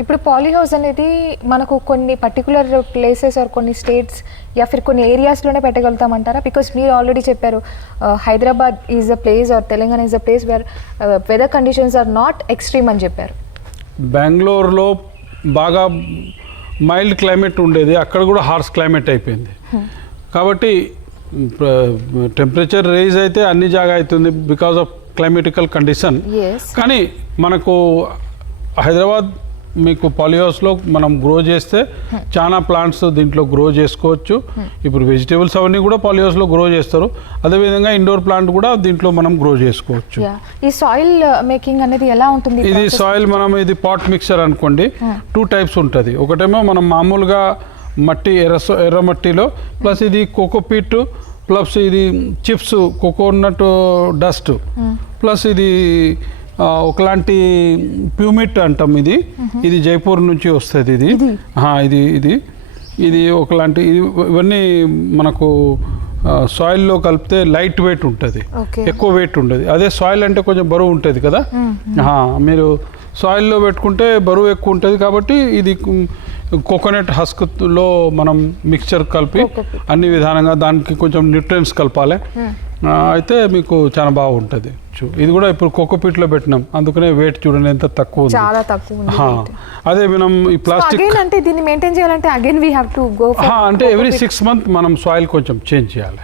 ఇప్పుడు poly house అనేది మనకు కొన్ని పర్టికులర్ ప్లేసెస్ ఆర్ కొన్ని స్టేట్స్ యా ఫిర్ కొన్ని ఏరియాస్లోనే పెట్టగలుగుతామంటారా? బికాస్ మీరు ఆల్రెడీ చెప్పారు Hyderabad is a place or Telangana is a place where weather conditions are not extreme అని చెప్పారు. బెంగళూరులో బాగా మైల్డ్ క్లైమేట్ ఉండేది అక్కడ కూడా హార్స్ క్లైమేట్ అయిపోయింది. కాబట్టి టెంపరేచర్ రేజ్ అయితే అన్ని జాగా అవుతుంది బికాస్ ఆఫ్ క్లైమేటికల్ కండిషన్ కానీ మనకు హైదరాబాద్ మీకు పాలిహౌస్లో మనం గ్రో చేస్తే చాలా ప్లాంట్స్ దీంట్లో గ్రో చేసుకోవచ్చు. ఇప్పుడు వెజిటేబుల్స్ అవన్నీ కూడా పాలిహౌస్లో గ్రో చేస్తారు. అదేవిధంగా ఇండోర్ ప్లాంట్ కూడా దీంట్లో మనం గ్రో చేసుకోవచ్చు. ఈ సాయిల్ మేకింగ్ అనేది ఎలా ఉంటుంది ఇది? సాయిల్ మనం ఇది పాట్ మిక్చర్ అనుకోండి. టూ టైప్స్ ఉంటుంది. ఒకటేమో మనం మామూలుగా మట్టి ఎర్ర ఎర్ర మట్టిలో ప్లస్ ఇది కోకోపీట్ ప్లస్ ఇది చిప్స్ కోకోనట్ డస్ట్ ప్లస్ ఇది ఒకలాంటి ప్యూమిట్ అంటాం ఇది. ఇది జైపూర్ నుంచి వస్తుంది ఇది. ఇది? ఇది ఇది. ఒకలాంటి ఇది ఇవన్నీ మనకు సాయిల్లో కలిపితే లైట్ వెయిట్ ఉంటుంది. ఎక్కువ వెయిట్ ఉండదు. అదే సాయిల్ అంటే కొంచెం బరువు ఉంటుంది కదా? మీరు సాయిల్లో పెట్టుకుంటే బరువు ఎక్కువ ఉంటుంది కాబట్టి ఇది కోకోనట్ హస్క్లో మనం మిక్చర్ కలిపి. అన్ని విధానంగా దానికి కొంచెం న్యూట్రియన్స్ కలపాలి. అయితే మీకు చాలా బాగుంటుంది. చూ- ఇది కూడా ఇప్పుడు కోకోపీట్లో పెట్టినాం. అందుకనే వెయిట్ చూడండి ఎంత తక్కువ ఉంది. చాలా తక్కువ ఉంది అదే మనం ఈ ప్లాస్టిక్ అగైన్ అంటే దీన్ని మెయింటైన్ చేయాలంటే again we have to go అంటే ఎవ్రీ సిక్స్ మంత్ మనం సాయిల్ కొంచెం చేంజ్ చేయాలి.